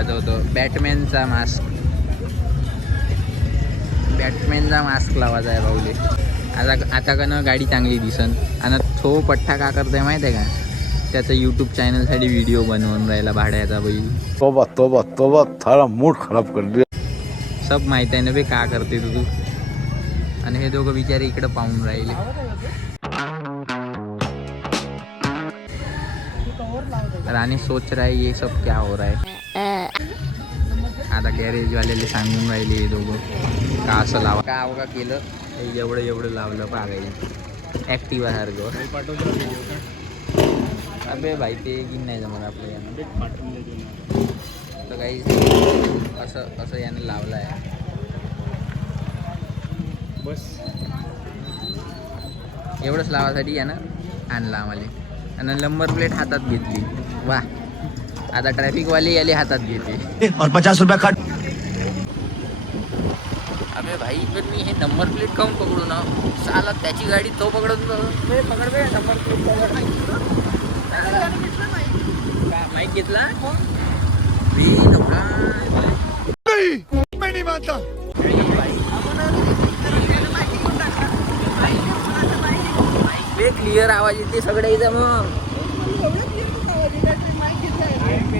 वाजवतो. बॅटमॅनचा मास्क लावायचा आहे भाऊले. आता का ना गाडी चांगली दिसन. आणि तो पठ्ठा का करताय माहिती आहे का? त्याचा यूट्यूब चॅनलसाठी व्हिडिओ बनवून राहिला भाड्याचा बैल. तोबा तोबा तोबा, थारा मूड खराब कर दिया. सब माहित आहे ना बे का करते तू. आणि हे दोघं बिचारे इकडे पाहून राहिले. राणी सोच रहा है ये सब क्या हो रहा है. आता गॅरेज वाल्याला सांगून राहिले हे दोघं का असं लावा का अवघा केलं. एवढं लावलं पागायला ॲक्टिवा सारखं. अबे भाई ते गिन नाही जमत आपल्या यानं. तर काही असं यानं लावलं आहे बस. एवढंच लावासाठी यानं आणलं आम्हाला. आणि नंबर प्लेट हातात घेतली. वा, आता ट्रॅफिकवाले याले हातात घेते और 50 रुपया काट. अबे भाई पण मी हे नंबर प्लेट काऊन पकडू ना. साला त्याची गाडी तो पकडत पकडते नंबर प्लेट. माईक घेतला क्लिअर आवाज येते सगळे इथं. मग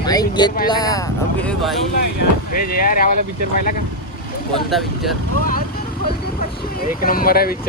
माईक घेतला. अबे भाई यार आवाला पिक्चर पाहिला का? कोणता पिक्चर? एक नंबर आहे पिक्चर.